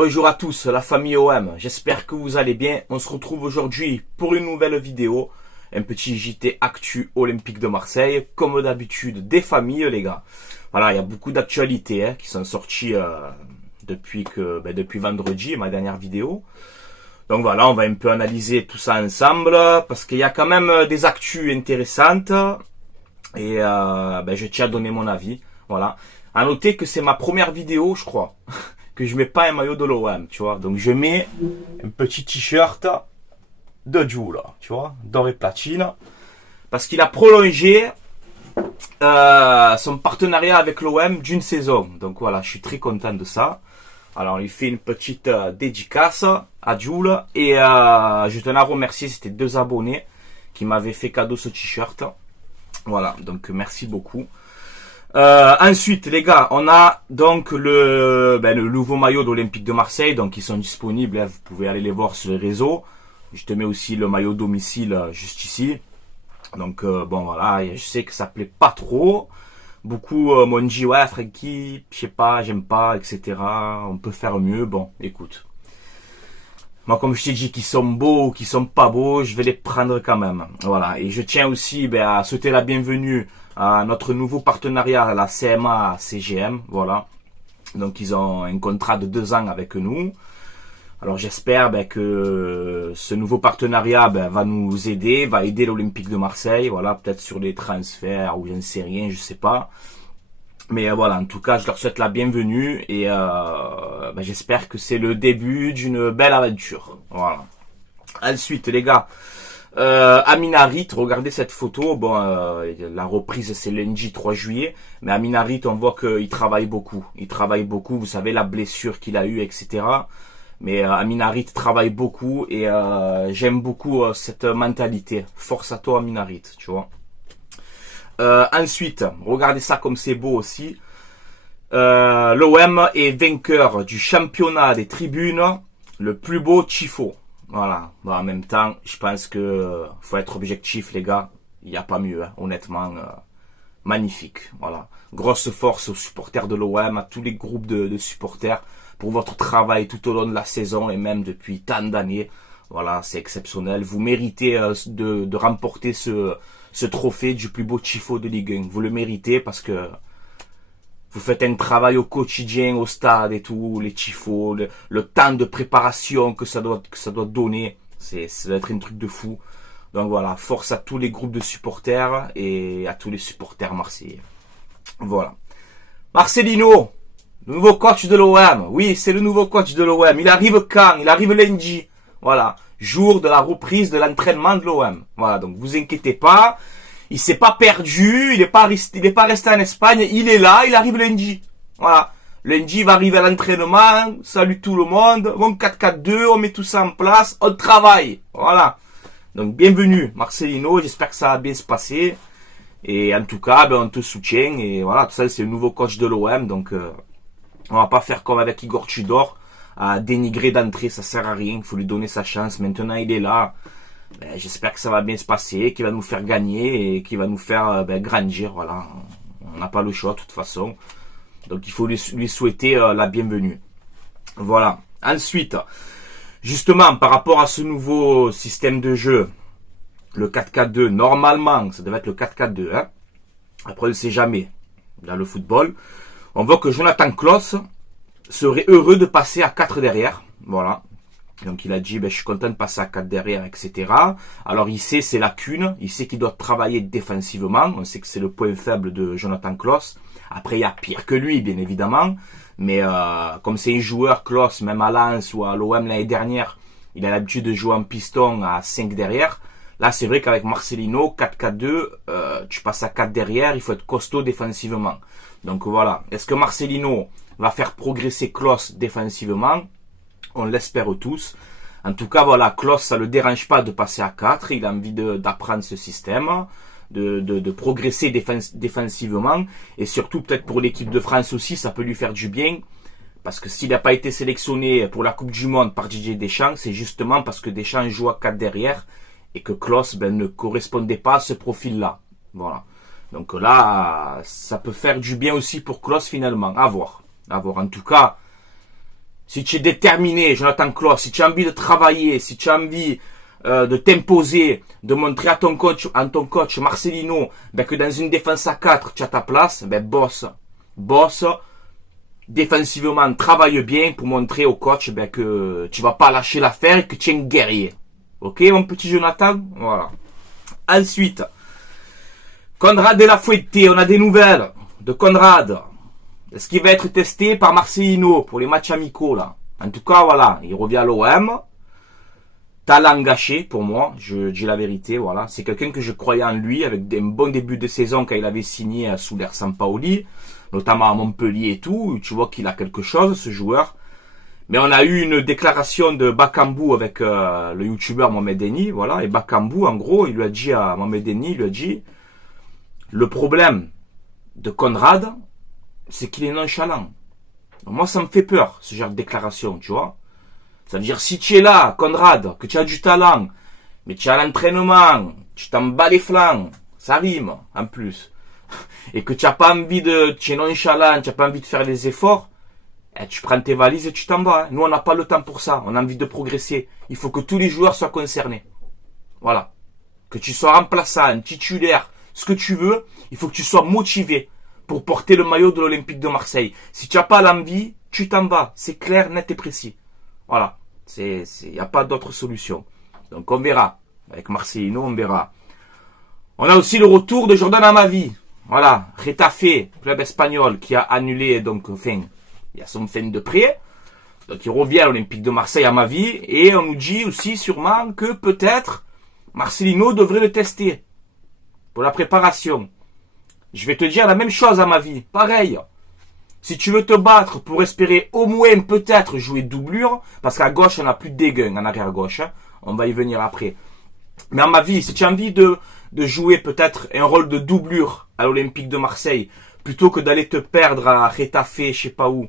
Bonjour à tous, la famille OM, j'espère que vous allez bien. On se retrouve aujourd'hui pour une nouvelle vidéo, un petit JT Actu Olympique de Marseille, comme d'habitude des familles les gars. Voilà, il y a beaucoup d'actualités qui sont sorties depuis vendredi, ma dernière vidéo. Donc voilà, on va un peu analyser tout ça ensemble, parce qu'il y a quand même des actus intéressantes, et je tiens à donner mon avis. Voilà. À noter que c'est ma première vidéo, je crois, que je mets pas un maillot de l'OM, tu vois. Donc je mets un petit t-shirt de Jules, là, tu vois, doré platine, parce qu'il a prolongé son partenariat avec l'OM d'une saison. Donc voilà, je suis très content de ça. Alors on lui fait une petite dédicace à Jules, et je tenais à remercier, c'était 2 abonnés qui m'avaient fait cadeau ce t-shirt. Voilà, donc merci beaucoup. Ensuite les gars, on a donc le nouveau maillot d'Olympique de Marseille, donc ils sont disponibles, vous pouvez aller les voir sur les réseaux. Je te mets aussi le maillot domicile juste ici. Donc bon voilà, je sais que ça plaît pas trop. Beaucoup m'ont dit ouais Francky, je sais pas, j'aime pas, etc. On peut faire mieux. Bon, écoute. Moi, comme je t'ai dit qu'ils sont beaux ou qu'ils sont pas beaux, je vais les prendre quand même. Voilà. Et je tiens aussi à souhaiter la bienvenue à notre nouveau partenariat à la CMA CGM. Voilà. Donc ils ont un contrat de 2 ans avec nous. Alors j'espère que ce nouveau partenariat va nous aider, va aider l'Olympique de Marseille, voilà, peut-être sur les transferts ou je ne sais rien, je sais pas. Mais voilà, en tout cas, je leur souhaite la bienvenue et j'espère que c'est le début d'une belle aventure. Voilà. Ensuite, les gars, Amin Harit, regardez cette photo. Bon, la reprise c'est lundi 3 juillet, mais Amin Harit, on voit qu'il travaille beaucoup. Il travaille beaucoup, vous savez, la blessure qu'il a eue, etc. Mais Amin Harit travaille beaucoup et j'aime beaucoup cette mentalité. Force à toi Amin Harit, tu vois. Ensuite, regardez ça comme c'est beau aussi. L'OM est vainqueur du championnat des tribunes, le plus beau tifo. Voilà. Bon, en même temps, je pense que faut être objectif les gars. Il n'y a pas mieux, hein. Honnêtement. Magnifique. Voilà. Grosse force aux supporters de l'OM, à tous les groupes de supporters, pour votre travail tout au long de la saison et même depuis tant d'années. Voilà, c'est exceptionnel. Vous méritez de remporter ce trophée du plus beau tifo de Ligue 1. Vous le méritez parce que vous faites un travail au quotidien, au stade et tout, les tifos, le temps de préparation que ça doit donner. Ça doit être un truc de fou. Donc voilà, force à tous les groupes de supporters et à tous les supporters marseillais. Voilà. Marcelino, le nouveau coach de l'OM. Oui, c'est le nouveau coach de l'OM. Il arrive quand? Il arrive lundi. Voilà. Jour de la reprise de l'entraînement de l'OM. Voilà. Donc, vous inquiétez pas. Il s'est pas perdu. Il est pas resté en Espagne. Il est là. Il arrive lundi. Voilà. Lundi, il va arriver à l'entraînement. Salut tout le monde. Bon 4-4-2. On met tout ça en place. On travaille. Voilà. Donc, bienvenue, Marcelino. J'espère que ça va bien se passer. Et en tout cas, on te soutient. Et voilà, tout ça, c'est le nouveau coach de l'OM. Donc, on va pas faire comme avec Igor Tudor, à dénigrer d'entrée, ça sert à rien. Il faut lui donner sa chance. Maintenant, il est là. J'espère que ça va bien se passer, qu'il va nous faire gagner et qu'il va nous faire grandir. Voilà, on n'a pas le choix de toute façon. Donc, il faut lui souhaiter la bienvenue. Voilà. Ensuite, justement, par rapport à ce nouveau système de jeu, le 4-4-2, normalement, ça devait être le 4-4-2. Hein. Après, on ne sait jamais dans le football. On voit que Jonathan Klaus serait heureux de passer à 4 derrière. Voilà. Donc il a dit, je suis content de passer à 4 derrière, etc. Alors il sait ses lacunes. Il sait qu'il doit travailler défensivement. On sait que c'est le point faible de Jonathan Klaus. Après, il y a pire que lui, bien évidemment. Mais comme c'est un joueur, Klaus, même à Lens ou à l'OM l'année dernière, il a l'habitude de jouer en piston à 5 derrière. Là, c'est vrai qu'avec Marcelino, 4-4-2, tu passes à 4 derrière, il faut être costaud défensivement. Donc voilà, est-ce que Marcelino va faire progresser Klaus défensivement? On l'espère tous. En tout cas, voilà, Klaus, ça ne le dérange pas de passer à 4. Il a envie d'apprendre ce système, de progresser défensivement. Et surtout, peut-être pour l'équipe de France aussi, ça peut lui faire du bien. Parce que s'il n'a pas été sélectionné pour la Coupe du Monde par Didier Deschamps, c'est justement parce que Deschamps joue à 4 derrière et que Klaus ne correspondait pas à ce profil-là. Voilà. Donc là, ça peut faire du bien aussi pour Klaus finalement. À voir. En tout cas, si tu es déterminé, Jonathan Klaus, si tu as envie de travailler, si tu as envie de t'imposer, de montrer à ton coach Marcelino, ben, que dans une défense à 4, tu as ta place, ben, bosse, défensivement, travaille bien pour montrer au coach, ben, que tu vas pas lâcher l'affaire et que tu es un guerrier. Ok, mon petit Jonathan? Voilà. Ensuite, Conrad de la Fuente, on a des nouvelles de Conrad. Est-ce qu'il va être testé par Marcelino pour les matchs amicaux, là? En tout cas, voilà, il revient à l'OM. Talent gâché pour moi, je dis la vérité, voilà. C'est quelqu'un que je croyais en lui, avec un bon début de saison quand il avait signé sous l'ère Sampaoli, notamment à Montpellier et tout. Tu vois qu'il a quelque chose, ce joueur. Mais on a eu une déclaration de Bakambu avec le youtubeur Mohamed Eni, voilà. Et Bakambu, en gros, il lui a dit à Mohamed Eni, il lui a dit, le problème de Conrad, c'est qu'il est nonchalant. Donc moi, ça me fait peur, ce genre de déclaration, tu vois. Ça veut dire, si tu es là, Conrad, que tu as du talent, mais tu as l'entraînement, tu t'en bats les flancs, ça rime, en plus, et que tu n'as pas envie tu es nonchalant, tu n'as pas envie de faire des efforts, tu prends tes valises et tu t'en vas. Hein. Nous, on n'a pas le temps pour ça, on a envie de progresser. Il faut que tous les joueurs soient concernés. Voilà. Que tu sois remplaçant, titulaire, ce que tu veux, il faut que tu sois motivé pour porter le maillot de l'Olympique de Marseille. Si tu n'as pas l'envie, tu t'en vas. C'est clair, net et précis. Voilà. Il n'y a pas d'autre solution. Donc on verra. Avec Marcelino, on verra. On a aussi le retour de Jordan Amavi. Voilà. Getafe, club espagnol, qui a annulé, donc, enfin, il y a son fin de prêt. Donc il revient à l'Olympique de Marseille à Amavi. Et on nous dit aussi sûrement que peut-être Marcelino devrait le tester. Pour la préparation. Je vais te dire la même chose à Amavi. Pareil. Si tu veux te battre pour espérer au moins peut-être jouer doublure, parce qu'à gauche on n'a plus de dégain en arrière gauche, hein, on va y venir après. Mais à ma vie, si tu as envie de jouer peut-être un rôle de doublure à l'Olympique de Marseille, plutôt que d'aller te perdre à Getafe, je sais pas où,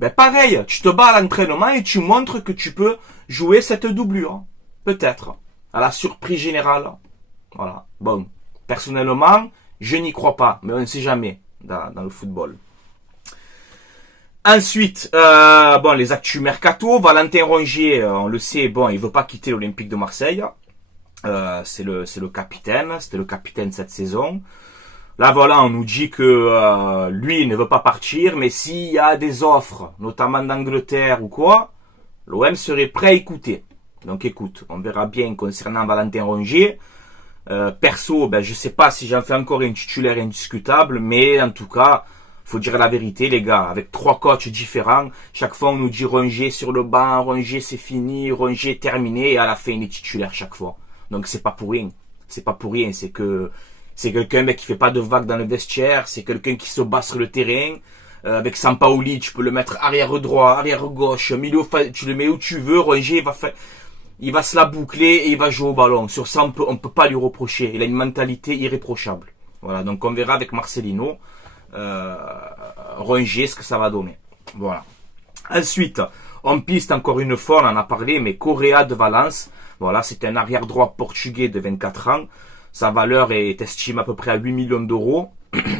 ben pareil, tu te bats à l'entraînement et tu montres que tu peux jouer cette doublure, peut-être, à la surprise générale. Voilà. Bon, personnellement, je n'y crois pas, mais on ne sait jamais dans le football. Ensuite, bon, les actus mercato. Valentin Rongier, on le sait, bon, il veut pas quitter l'Olympique de Marseille. C'est le capitaine. C'était le capitaine cette saison. Là, voilà, on nous dit que lui ne veut pas partir, mais s'il y a des offres, notamment d'Angleterre ou quoi, l'OM serait prêt à écouter. Donc, écoute, on verra bien concernant Valentin Rongier. Perso, ben, je sais pas si j'en fais encore un titulaire indiscutable, mais en tout cas, faut dire la vérité, les gars, avec 3 coachs différents, chaque fois on nous dit Rongier sur le banc, Rongier c'est fini, Rongier terminé, et à la fin il est titulaire chaque fois. Donc c'est pas pour rien. C'est pas pour rien, c'est que c'est quelqu'un qui fait pas de vagues dans le vestiaire, c'est quelqu'un qui se bat sur le terrain. Avec Sampaoli, tu peux le mettre arrière droit, arrière gauche, milieu, tu le mets où tu veux, Rongier il va se la boucler et il va jouer au ballon. Sur ça, on peut pas lui reprocher. Il a une mentalité irréprochable. Voilà, donc on verra avec Marcelino. Rongier, ce que ça va donner. Voilà. Ensuite, on piste encore une fois, on en a parlé, mais Correa de Valence. Voilà, c'est un arrière droit portugais de 24 ans. Sa valeur est estimée à peu près à 8 millions d'euros.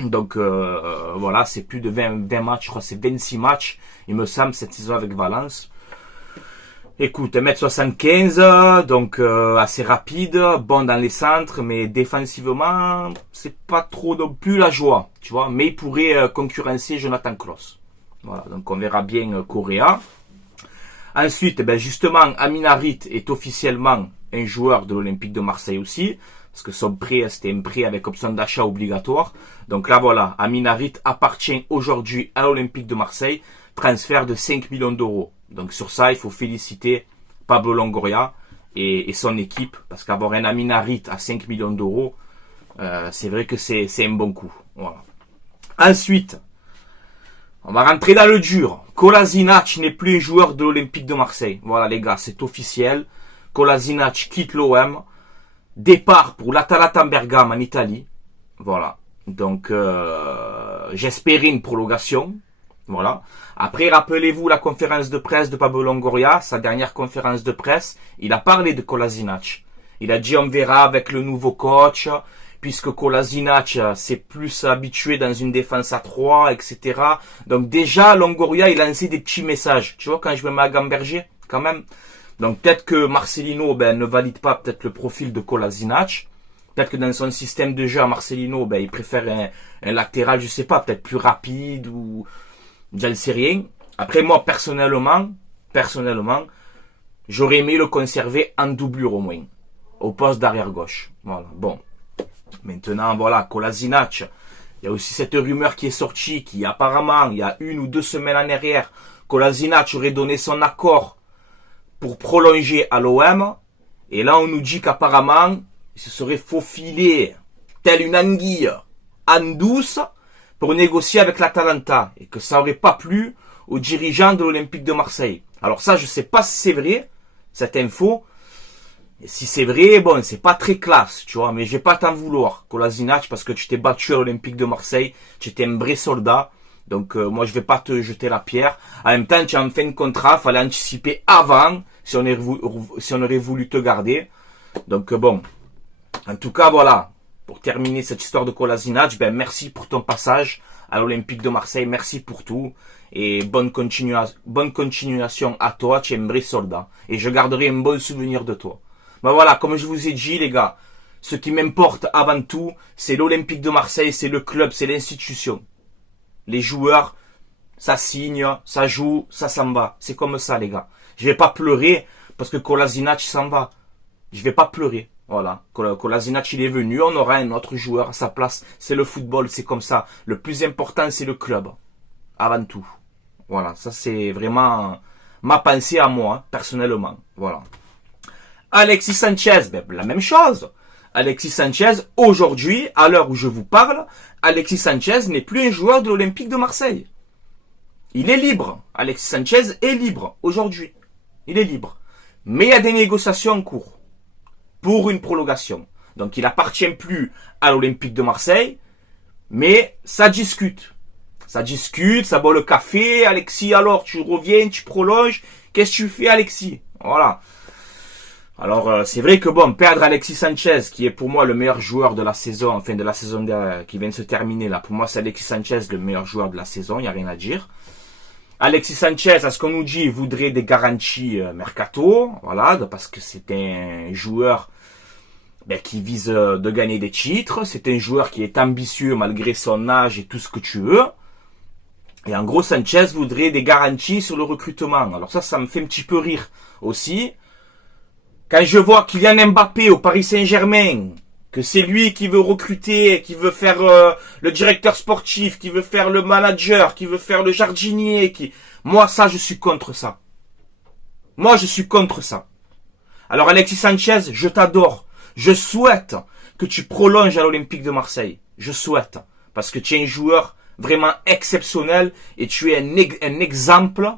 Donc voilà, c'est plus de 20 matchs, je crois c'est 26 matchs, il me semble, cette saison avec Valence. Écoute, 1m75, donc assez rapide, bon dans les centres, mais défensivement, c'est pas trop non plus la joie, tu vois. Mais il pourrait concurrencer Jonathan Klaus. Voilà, donc on verra bien Correa. Ensuite, ben justement, Amin Harit est officiellement un joueur de l'Olympique de Marseille aussi, parce que son prêt, c'était un prêt avec option d'achat obligatoire. Donc là, voilà, Amin Harit appartient aujourd'hui à l'Olympique de Marseille, transfert de 5 millions d'euros. Donc sur ça, il faut féliciter Pablo Longoria et son équipe, parce qu'avoir un Amin Harit à 5 millions d'euros, c'est vrai que c'est un bon coup. Voilà. Ensuite, on va rentrer dans le dur. Kolasinac n'est plus un joueur de l'Olympique de Marseille. Voilà les gars, c'est officiel. Kolasinac quitte l'OM. Départ pour l'Atalanta Bergame en Italie. Voilà. Donc, j'espérais une prolongation. Voilà. Après, rappelez-vous la conférence de presse de Pablo Longoria, sa dernière conférence de presse. Il a parlé de Kolasinac. Il a dit on verra avec le nouveau coach. puisque Kolasinac s'est plus habitué dans une défense à 3, etc. Donc déjà, Longoria, il lançait des petits messages. Tu vois, quand je me mets à gamberger, quand même. Donc peut-être que Marcelino ne valide pas peut-être le profil de Kolasinac. Peut-être que dans son système de jeu à Marcelino, il préfère un latéral, je sais pas, peut-être plus rapide ou j'en sais rien. Après moi, personnellement, j'aurais aimé le conserver en doublure au moins, au poste d'arrière gauche. Voilà. Bon. Maintenant, voilà, Kolasinac. Il y a aussi cette rumeur qui est sortie, qui apparemment, il y a 1 ou 2 semaines en arrière, Kolasinac aurait donné son accord pour prolonger à l'OM. Et là, on nous dit qu'apparemment, il se serait faufilé, tel une anguille, en douce, pour négocier avec l'Atalanta. Et que ça n'aurait pas plu aux dirigeants de l'Olympique de Marseille. Alors ça, je sais pas si c'est vrai, cette info. Et si c'est vrai, bon, c'est pas très classe, tu vois, mais je vais pas t'en vouloir, Kolasinac, parce que tu t'es battu à l'Olympique de Marseille, tu étais un vrai soldat, donc moi je vais pas te jeter la pierre. En même temps, tu as en fin de contrat, fallait anticiper avant, si on aurait voulu te garder. Donc bon, en tout cas, voilà, pour terminer cette histoire de Kolasinac, merci pour ton passage à l'Olympique de Marseille, merci pour tout, et bonne continuation à toi, tu es un vrai soldat, et je garderai un bon souvenir de toi. Voilà, comme je vous ai dit, les gars, ce qui m'importe avant tout, c'est l'Olympique de Marseille, c'est le club, c'est l'institution. Les joueurs, ça signe, ça joue, ça s'en va. C'est comme ça, les gars. Je vais pas pleurer parce que Kolasinac s'en va. Je vais pas pleurer. Voilà. Kolasinac, il est venu, on aura un autre joueur à sa place. C'est le football, c'est comme ça. Le plus important, c'est le club. Avant tout. Voilà. Ça, c'est vraiment ma pensée à moi, personnellement. Voilà. Alexis Sanchez, la même chose. Alexis Sanchez, aujourd'hui, à l'heure où je vous parle, Alexis Sanchez n'est plus un joueur de l'Olympique de Marseille. Il est libre. Alexis Sanchez est libre, aujourd'hui. Il est libre. Mais il y a des négociations en cours pour une prolongation. Donc il appartient plus à l'Olympique de Marseille, mais ça discute. Ça discute, ça boit le café. Alexis, alors, tu reviens, tu prolonges. Qu'est-ce que tu fais, Alexis? Voilà. Alors, c'est vrai que bon, perdre Alexis Sanchez, qui est pour moi le meilleur joueur de la saison, enfin de la saison qui vient de se terminer là, pour moi c'est Alexis Sanchez le meilleur joueur de la saison, il n'y a rien à dire. Alexis Sanchez, à ce qu'on nous dit, voudrait des garanties mercato, voilà, parce que c'est un joueur qui vise de gagner des titres, c'est un joueur qui est ambitieux malgré son âge et tout ce que tu veux. Et en gros, Sanchez voudrait des garanties sur le recrutement. Alors ça me fait un petit peu rire aussi. Quand je vois Kylian Mbappé au Paris Saint-Germain, que c'est lui qui veut recruter, qui veut faire le directeur sportif, qui veut faire le manager, qui veut faire le jardinier, moi ça je suis contre ça. Moi je suis contre ça. Alors Alexis Sanchez, je t'adore. Je souhaite que tu prolonges à l'Olympique de Marseille. Je souhaite. Parce que tu es un joueur vraiment exceptionnel et tu es un exemple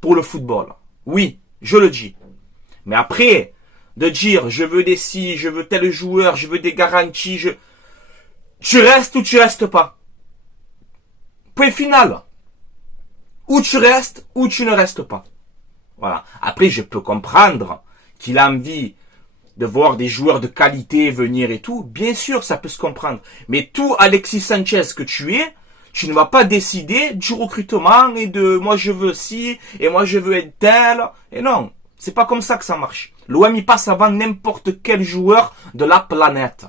pour le football. Oui, je le dis. Mais après, de dire, je veux des si, je veux tel joueur, je veux des garanties, tu restes ou tu restes pas. Point final. Ou tu restes ou tu ne restes pas. Voilà. Après, je peux comprendre qu'il a envie de voir des joueurs de qualité venir et tout. Bien sûr, ça peut se comprendre. Mais tout Alexis Sanchez que tu es, tu ne vas pas décider du recrutement et de moi je veux ci et moi je veux être tel. Et non. C'est pas comme ça que ça marche. L'OM il passe avant n'importe quel joueur de la planète.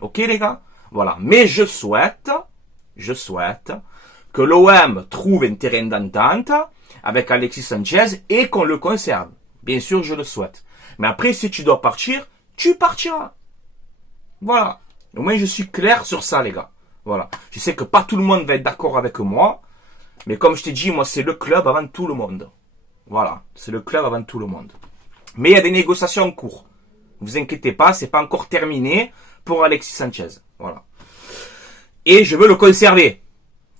Ok les gars? Voilà. Mais je souhaite que l'OM trouve un terrain d'entente avec Alexis Sanchez et qu'on le conserve. Bien sûr, je le souhaite. Mais après, si tu dois partir, tu partiras. Voilà. Au moins, je suis clair sur ça, les gars. Voilà. Je sais que pas tout le monde va être d'accord avec moi. Mais comme je t'ai dit, moi, c'est le club avant tout le monde. Voilà, c'est le club avant tout le monde. Mais il y a des négociations en cours. Ne vous inquiétez pas, c'est pas encore terminé pour Alexis Sanchez. Voilà. Et je veux le conserver.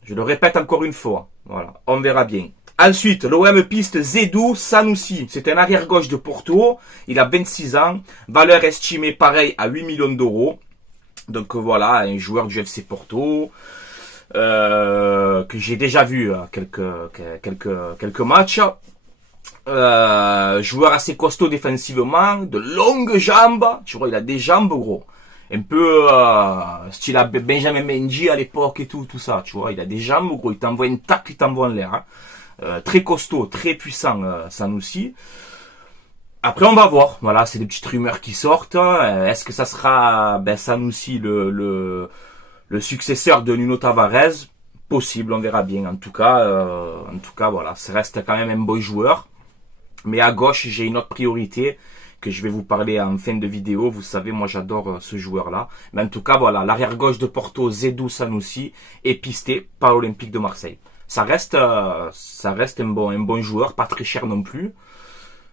Je le répète encore une fois. Voilà, on verra bien. Ensuite, l'OM piste Zedou Sanoussi. C'est un arrière-gauche de Porto. Il a 26 ans. Valeur estimée pareil à 8 millions d'euros. Donc voilà, un joueur du FC Porto. Que j'ai déjà vu quelques matchs. Joueur assez costaud défensivement, de longues jambes, tu vois, il a des jambes gros. un peu style à Benjamin Mendy à l'époque et tout ça, tu vois. Il a des jambes, gros, il t'envoie une tacle, il t'envoie en l'air. Hein. Très costaud, très puissant, Sanoussi. Après, on va voir. Voilà, c'est des petites rumeurs qui sortent. Est-ce que ça sera Sanoussi le successeur de Nuno Tavares? Possible, on verra bien. En tout cas, voilà, ça reste quand même un bon joueur. Mais à gauche, j'ai une autre priorité que je vais vous parler en fin de vidéo. Vous savez, moi, j'adore ce joueur-là. Mais en tout cas, voilà, l'arrière gauche de Porto, Zedou Sanoussi, est pisté par l'Olympique de Marseille. Ça reste un bon joueur, pas très cher non plus.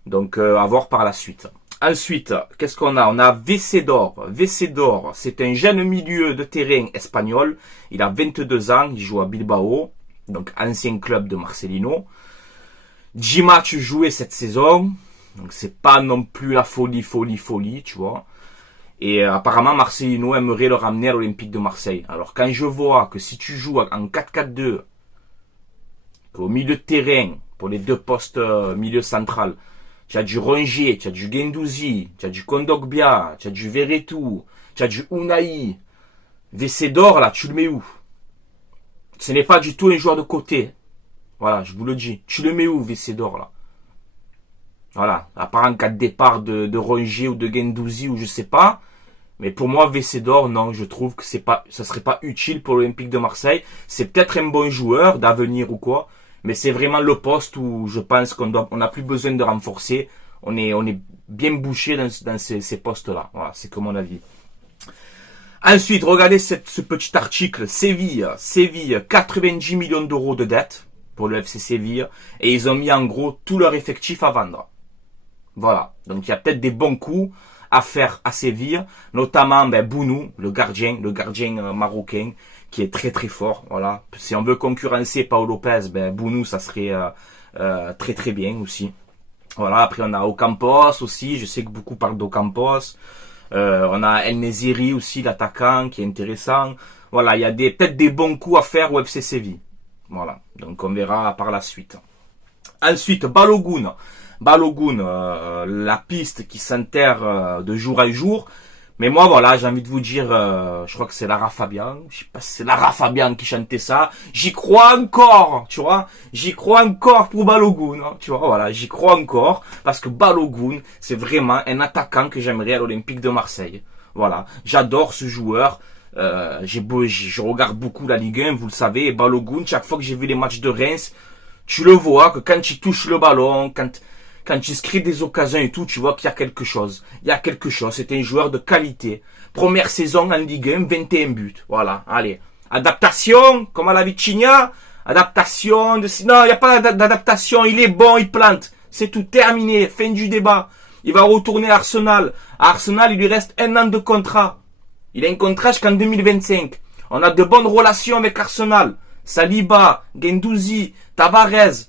Donc, à voir par la suite. Ensuite, qu'est-ce qu'on a? On a Vesedor. Vesedor, c'est un jeune milieu de terrain espagnol. Il a 22 ans, il joue à Bilbao, donc ancien club de Marcelino. 10 matchs joués cette saison, donc c'est pas non plus la folie, tu vois. Et apparemment, Marcelino aimerait le ramener à l'Olympique de Marseille. Alors, quand je vois que si tu joues en 4-4-2, qu'au milieu de terrain, pour les deux postes milieu central, tu as du Rongier, tu as du Guendouzi, tu as du Kondogbia, tu as du Verretou, tu as du Unai. Vesedor, là, tu le mets où? Ce n'est pas du tout un joueur de côté. Voilà, je vous le dis. Tu le mets où, Vesedor, là? Voilà, à part en cas de départ de Rongier ou de Guendouzi ou je sais pas. Mais pour moi, Vesedor, non, je trouve que ça serait pas utile pour l'Olympique de Marseille. C'est peut-être un bon joueur d'avenir ou quoi. Mais c'est vraiment le poste où je pense qu'on n'a plus besoin de renforcer. On est bien bouché dans ces postes-là. Voilà, c'est que mon avis. Ensuite, regardez ce petit article. Séville, 90 millions d'euros de dette pour le FC Séville. Et ils ont mis en gros tout leur effectif à vendre. Voilà. Donc il y a peut-être des bons coups à faire à Séville. Notamment Bounou, le gardien marocain, qui est très très fort. Voilà. Si on veut concurrencer Pau Lopez, Bounou, ça serait très très bien aussi. Voilà. Après on a Ocampos aussi. Je sais que beaucoup parlent d'Ocampos. On a El Neziri aussi, l'attaquant, qui est intéressant. Voilà, il y a peut-être des bons coups à faire au FC Séville. Voilà. Donc on verra par la suite. Ensuite, Balogun, la piste qui s'enterre de jour en jour. Mais moi, voilà, j'ai envie de vous dire, je crois que c'est Lara Fabian. Je sais pas si c'est Lara Fabian qui chantait ça. J'y crois encore, tu vois. J'y crois encore pour Balogun, hein, tu vois. Voilà, j'y crois encore parce que Balogun, c'est vraiment un attaquant que j'aimerais à l'Olympique de Marseille. Voilà, j'adore ce joueur. Je regarde beaucoup la Ligue 1, vous le savez. Et Balogun, chaque fois que j'ai vu les matchs de Reims, tu le vois que quand il touche le ballon, quand il se crée des occasions et tout, tu vois qu'il y a quelque chose. Il y a quelque chose. C'est un joueur de qualité. Première saison en Ligue 1, 21 buts. Voilà, allez. Adaptation, comme à la Vitinha. Adaptation. Non, il n'y a pas d'adaptation. Il est bon, il plante. C'est tout terminé. Fin du débat. Il va retourner à Arsenal. À Arsenal, il lui reste 1 an de contrat. Il a un contrat jusqu'en 2025. On a de bonnes relations avec Arsenal. Saliba, Guendouzi, Tavares.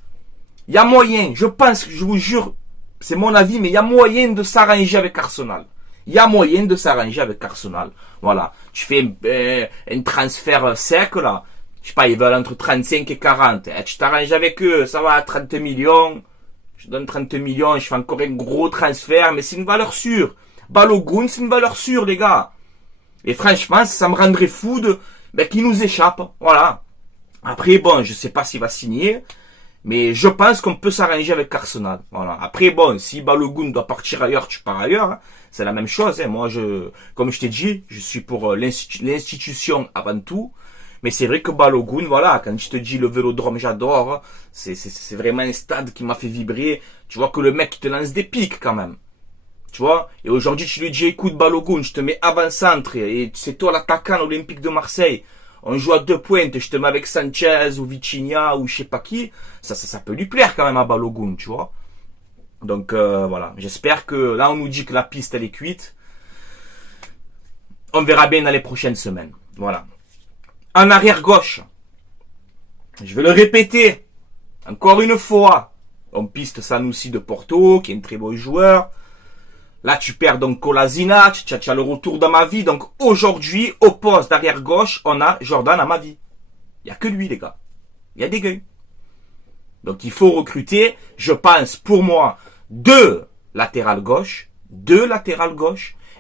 Il y a moyen, je pense, je vous jure, c'est mon avis, mais il y a moyen de s'arranger avec Arsenal. Il y a moyen de s'arranger avec Arsenal. Voilà. Tu fais un transfert sec, là. Je sais pas, ils veulent entre 35 et 40. Tu t'arranges avec eux, ça va à 30 millions. Je donne 30 millions, je fais encore un gros transfert, mais c'est une valeur sûre. Balogun, c'est une valeur sûre, les gars. Et franchement, ça me rendrait fou qu'il nous échappe. Voilà. Après, bon, je sais pas s'il va signer. Mais je pense qu'on peut s'arranger avec Arsenal. Voilà. Après, bon, si Balogun doit partir ailleurs, tu pars ailleurs. Hein. C'est la même chose. Hein. Moi, comme je t'ai dit, je suis pour l'institution avant tout. Mais c'est vrai que Balogun, voilà, quand je te dis le Vélodrome, j'adore. Hein. C'est vraiment un stade qui m'a fait vibrer. Tu vois que le mec, il te lance des pics quand même. Tu vois. Et aujourd'hui, tu lui dis, écoute Balogun, je te mets avant-centre. Et c'est toi l'attaquant olympique de Marseille. On joue à 2 pointes, je te mets avec Sanchez ou Vitinha ou je sais pas qui. Ça peut lui plaire quand même à Balogun, tu vois. Donc voilà, j'espère que là on nous dit que la piste elle est cuite. On verra bien dans les prochaines semaines. Voilà. En arrière gauche, je vais le répéter encore une fois. On piste Sanoussi de Porto, qui est un très beau joueur. Là, tu perds donc Kolasinac, tu as le retour dans ma vie. Donc aujourd'hui, au poste d'arrière gauche, on a Jordan à ma vie. Il n'y a que lui, les gars. Il y a des gars. Donc il faut recruter, je pense, pour moi, 2 latérales gauche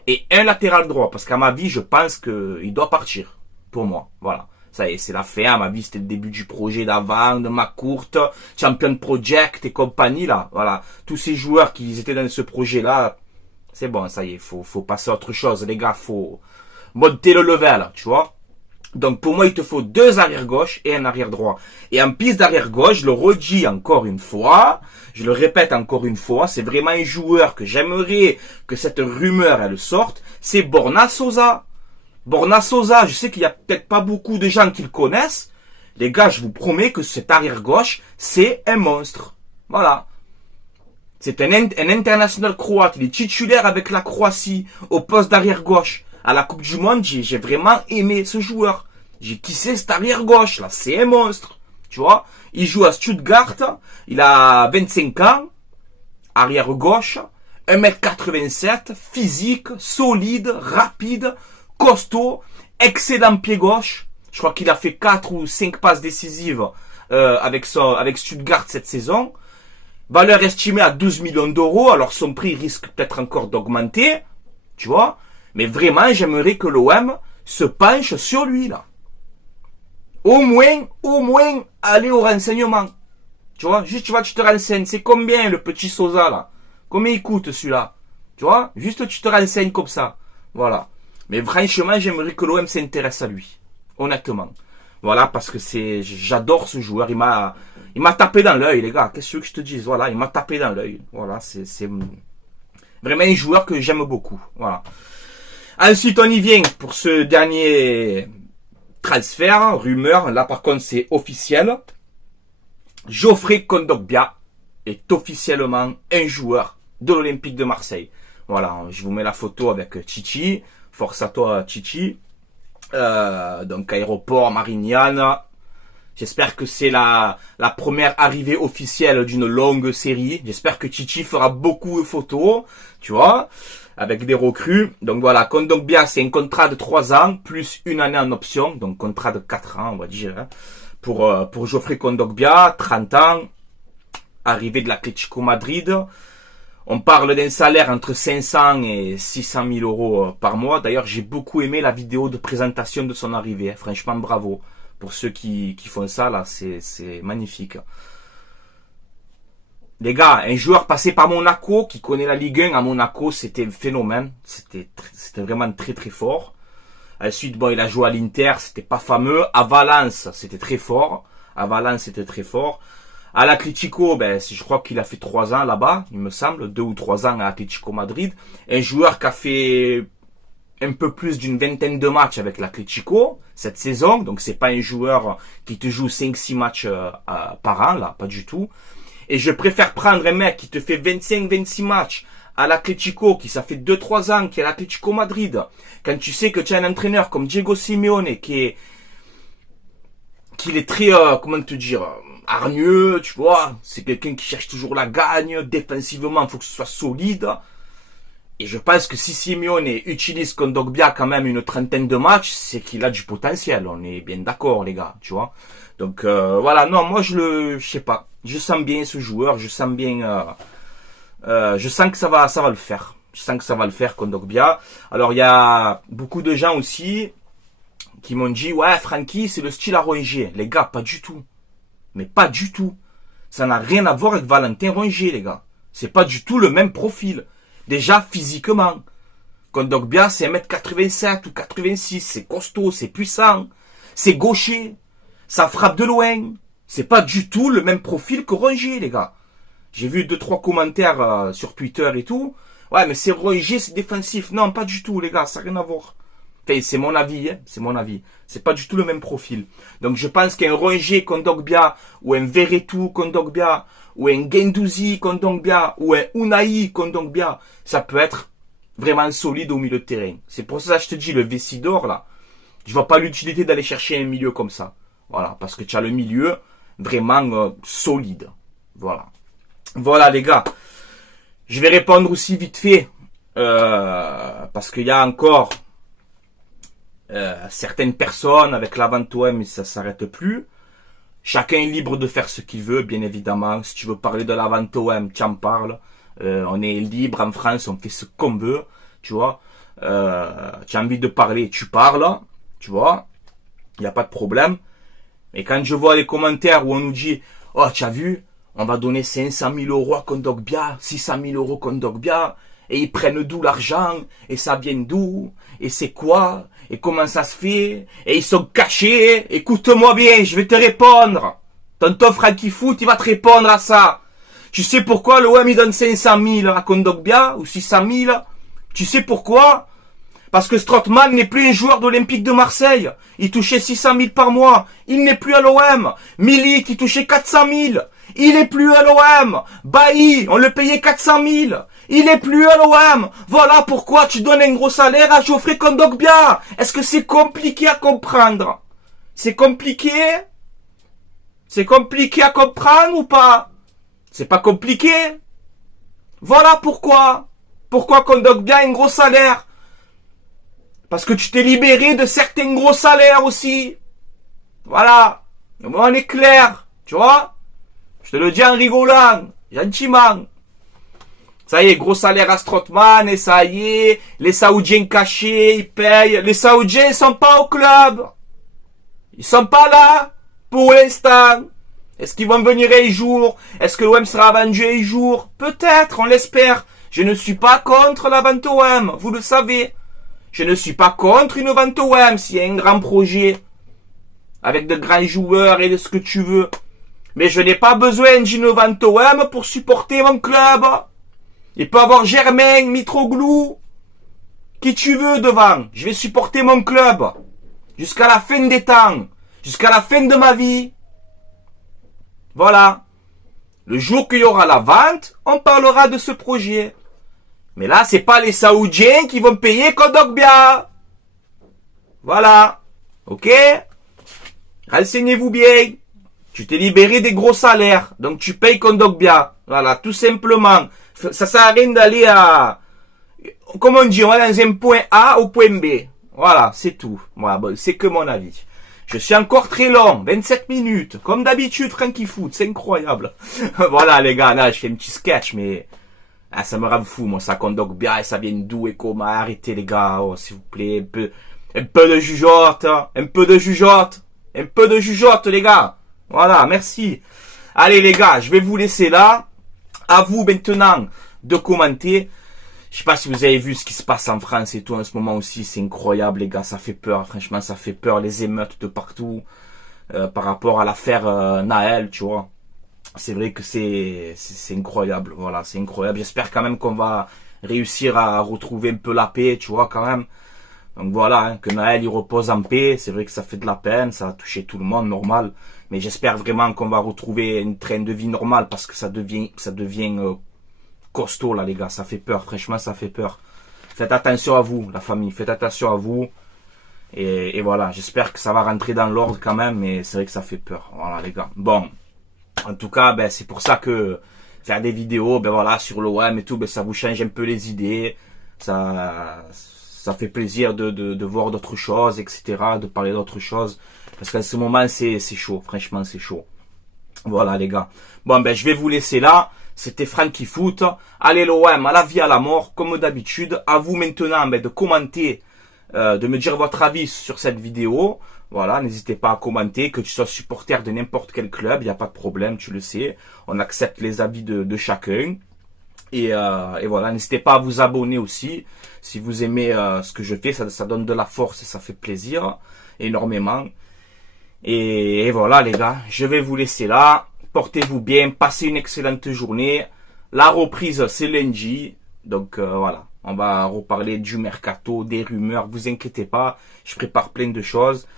et un latéral droit. Parce qu'à ma vie, je pense qu'il doit partir. Pour moi. Voilà. Ça y est, c'est la fin. À ma vie, c'était le début du projet d'avant, de ma courte, Champion Project et compagnie, là. Voilà. Tous ces joueurs qui étaient dans ce projet-là, c'est bon, ça y est, faut passer à autre chose, les gars, faut monter le level, tu vois. Donc, pour moi, il te faut 2 arrière gauche et un arrière droit. Et en piste d'arrière gauche, je le redis encore une fois, je le répète encore une fois, c'est vraiment un joueur que j'aimerais que cette rumeur, elle sorte, c'est Borna Sosa. Borna Sosa, je sais qu'il y a peut-être pas beaucoup de gens qui le connaissent. Les gars, je vous promets que cet arrière gauche, c'est un monstre. Voilà. C'est un international croate. Il est titulaire avec la Croatie au poste d'arrière gauche. À la Coupe du Monde, j'ai vraiment aimé ce joueur. J'ai kissé cet arrière gauche là. C'est un monstre. Tu vois, il joue à Stuttgart. Il a 25 ans. Arrière gauche. 1m87. Physique, solide, rapide, costaud, excellent pied gauche. Je crois qu'il a fait 4 ou 5 passes décisives avec Stuttgart cette saison. Valeur estimée à 12 millions d'euros. Alors son prix risque peut-être encore d'augmenter. Tu vois. Mais vraiment, j'aimerais que l'OM se penche sur lui, là. Au moins, aller au renseignement. Tu vois, juste tu te renseignes. C'est combien le petit Sosa, là? Combien il coûte, celui-là? Tu vois, juste tu te renseignes comme ça. Voilà. Mais franchement, j'aimerais que l'OM s'intéresse à lui. Honnêtement. Voilà, parce que j'adore ce joueur. Il m'a tapé dans l'œil, les gars. Qu'est-ce que je te dise? Voilà, il m'a tapé dans l'œil. Voilà, c'est vraiment un joueur que j'aime beaucoup. Voilà. Ensuite, on y vient pour ce dernier transfert, rumeur. Là, par contre, c'est officiel. Geoffrey Kondogbia est officiellement un joueur de l'Olympique de Marseille. Voilà, je vous mets la photo avec Chichi. Force à toi, Chichi. Donc, aéroport Marignane. J'espère que c'est la première arrivée officielle d'une longue série. J'espère que Chichi fera beaucoup de photos, tu vois, avec des recrues. Donc voilà, Kondogbia, c'est un contrat de 3 ans, plus une année en option. Donc contrat de 4 ans, on va dire, hein, pour Geoffrey Kondogbia, 30 ans, arrivé de l'Atlético Madrid. On parle d'un salaire entre 500 et 600 000 euros par mois. D'ailleurs, j'ai beaucoup aimé la vidéo de présentation de son arrivée. Franchement, bravo. Pour ceux qui font ça, là, c'est magnifique. Les gars, un joueur passé par Monaco, qui connaît la Ligue 1 à Monaco, c'était un phénomène. C'était vraiment très très fort. Ensuite, bon, il a joué à l'Inter, c'était pas fameux. À Valence, c'était très fort. À l'Atlético, ben, je crois qu'il a fait 3 ans là-bas, il me semble, 2 ou 3 ans à Atlético Madrid. Un joueur qui a fait un peu plus d'une vingtaine de matchs avec l'Atlético cette saison. Donc c'est pas un joueur qui te joue 5-6 matchs par an, là, pas du tout. Et je préfère prendre un mec qui te fait 25-26 matchs à l'Atlético, qui ça fait 2-3 ans, qui est à l'Atlético Madrid. Quand tu sais que tu as un entraîneur comme Diego Simeone qu'il est très, comment te dire, hargneux, tu vois. C'est quelqu'un qui cherche toujours la gagne. Défensivement, il faut que ce soit solide. Et je pense que si Simeone utilise Kondogbia quand même une trentaine de matchs, c'est qu'il a du potentiel. On est bien d'accord, les gars, tu vois. Donc, voilà. Non, moi, je sais pas. Je sens bien ce joueur. Je sens bien, je sens que ça va le faire. Je sens que ça va le faire, Kondogbia. Alors, il y a beaucoup de gens aussi qui m'ont dit, ouais, Francky, c'est le style à Rongier. Les gars, pas du tout. Mais pas du tout. Ça n'a rien à voir avec Valentin Rongier, les gars. C'est pas du tout le même profil. Déjà, physiquement. Kondogbia, c'est 1m87 ou 86. C'est costaud, c'est puissant. C'est gaucher. Ça frappe de loin. C'est pas du tout le même profil que Rongier, les gars. J'ai vu 2-3 commentaires sur Twitter et tout. Ouais, mais c'est Rongier, c'est défensif. Non, pas du tout, les gars. Ça n'a rien à voir. Enfin, c'est mon avis, hein. C'est mon avis. C'est pas du tout le même profil. Donc, je pense qu'un Rongier Kondogbia, ou un Verretou Kondogbia, ou un Guendouzi Kondogbia, ou un Unai Kondogbia, ça peut être vraiment solide au milieu de terrain. C'est pour ça que je te dis, le Vessidor, là, je vois pas l'utilité d'aller chercher un milieu comme ça. Voilà, parce que tu as le milieu vraiment solide. Voilà. Voilà, les gars. Je vais répondre aussi vite fait, parce qu'il y a encore certaines personnes avec la vente OM, ça s'arrête plus. Chacun est libre de faire ce qu'il veut, bien évidemment. Si tu veux parler de la vente OM, tu en parles. On est libre en France, on fait ce qu'on veut, tu vois. tu as envie de parler, tu parles, tu vois, il n'y a pas de problème. Mais quand je vois les commentaires où on nous dit, oh, tu as vu, on va donner 500 000 euros à Kondogbia, 600 000 euros à Kondogbia, et ils prennent d'où l'argent, et ça vient d'où, et c'est quoi, et comment ça se fait, et ils sont cachés, écoute-moi bien, je vais te répondre. Tonton Franky Foot, il va te répondre à ça. Tu sais pourquoi l'OM il donne 500 000 à Kondogbia, ou 600 000? Tu sais pourquoi? Parce que Strootman n'est plus un joueur d'Olympique de Marseille. Il touchait 600 000 par mois. Il n'est plus à l'OM. Milik, qui touchait 400 000. Il est plus à l'OM. Bailly, on le payait 400 000. Il est plus à l'OM. Voilà pourquoi tu donnes un gros salaire à Geoffrey Kondogbia. Est-ce que c'est compliqué à comprendre? C'est compliqué? C'est compliqué à comprendre ou pas? C'est pas compliqué? Voilà pourquoi. Pourquoi Kondogbia a un gros salaire? Parce que tu t'es libéré de certains gros salaires aussi. Voilà. On est clair. Tu vois? Je te le dis en rigolant. Gentiment. Ça y est, gros salaire à Strootman. Et ça y est. Les Saoudiens cachés, ils payent. Les Saoudiens, ils sont pas au club. Ils sont pas là. Pour l'instant. Est-ce qu'ils vont venir un jour? Est-ce que l'OM sera vendu un jour? Peut-être, on l'espère. Je ne suis pas contre la vente OM. Vous le savez. Je ne suis pas contre une vente OM s'il y a un grand projet avec de grands joueurs et de ce que tu veux. Mais je n'ai pas besoin d'une vente OM pour supporter mon club. Il peut avoir Germain, Mitroglou, qui tu veux devant. Je vais supporter mon club jusqu'à la fin des temps, jusqu'à la fin de ma vie. Voilà. Le jour qu'il y aura la vente, on parlera de ce projet. Mais là, c'est pas les Saoudiens qui vont payer Kondogbia. Voilà. Ok? Renseignez-vous bien. Tu t'es libéré des gros salaires. Donc tu payes Kondogbia. Voilà, tout simplement. Ça sert à rien d'aller à... Comme on dit, on va dans un point A au point B. Voilà, c'est tout. Voilà, bon, c'est que mon avis. Je suis encore très long, 27 minutes. Comme d'habitude, Franky Foot, c'est incroyable. Voilà les gars, là je fais un petit sketch, mais... Ah, ça me rend fou, moi, ça Kondogbia, et ça vient d'où et comment. Arrêtez, les gars, oh, s'il vous plaît, un peu de jugeote, un peu de jugeote, un peu de jugeote, les gars. Voilà, merci. Allez, les gars, je vais vous laisser là. À vous, maintenant, de commenter. Je sais pas si vous avez vu ce qui se passe en France et tout en ce moment aussi. C'est incroyable, les gars, ça fait peur. Franchement, ça fait peur, les émeutes de partout. Par rapport à l'affaire Naël, tu vois. C'est vrai que c'est incroyable, voilà, c'est incroyable. J'espère quand même qu'on va réussir à retrouver un peu la paix, tu vois, quand même. Donc voilà, hein, que Naël il repose en paix. C'est vrai que ça fait de la peine, ça a touché tout le monde, normal. Mais j'espère vraiment qu'on va retrouver une train de vie normale parce que ça devient costaud là, les gars. Ça fait peur, franchement, ça fait peur. Faites attention à vous, la famille. Faites attention à vous. Et voilà, j'espère que ça va rentrer dans l'ordre quand même. Mais c'est vrai que ça fait peur, voilà, les gars. Bon. En tout cas, ben, c'est pour ça que faire des vidéos, ben voilà, sur l'OM et tout, ben, ça vous change un peu les idées. Ça fait plaisir de voir d'autres choses, etc., de parler d'autres choses. Parce qu'en ce moment, c'est chaud. Franchement, c'est chaud. Voilà, les gars. Bon, ben, je vais vous laisser là. C'était Franky Foot. Allez, l'OM, à la vie, à la mort, comme d'habitude. À vous maintenant, ben, de commenter, de me dire votre avis sur cette vidéo. Voilà, n'hésitez pas à commenter, que tu sois supporter de n'importe quel club, il n'y a pas de problème, tu le sais. On accepte les avis de chacun. Et voilà, n'hésitez pas à vous abonner aussi. Si vous aimez ce que je fais, ça donne de la force et ça fait plaisir énormément. Et voilà les gars, je vais vous laisser là. Portez-vous bien, passez une excellente journée. La reprise, c'est lundi. Donc voilà, on va reparler du mercato, des rumeurs. Vous inquiétez pas, je prépare plein de choses.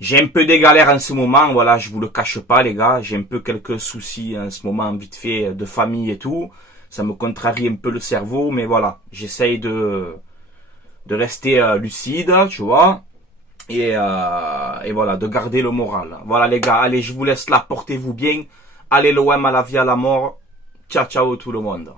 J'ai un peu des galères en ce moment, voilà, je vous le cache pas les gars. J'ai un peu quelques soucis en ce moment, vite fait, de famille et tout. Ça me contrarie un peu le cerveau, mais voilà, j'essaye de rester lucide, tu vois. Et voilà, de garder le moral. Voilà les gars, allez, je vous laisse là, portez-vous bien. Allez l'OM à la vie, à la mort. Ciao, ciao tout le monde.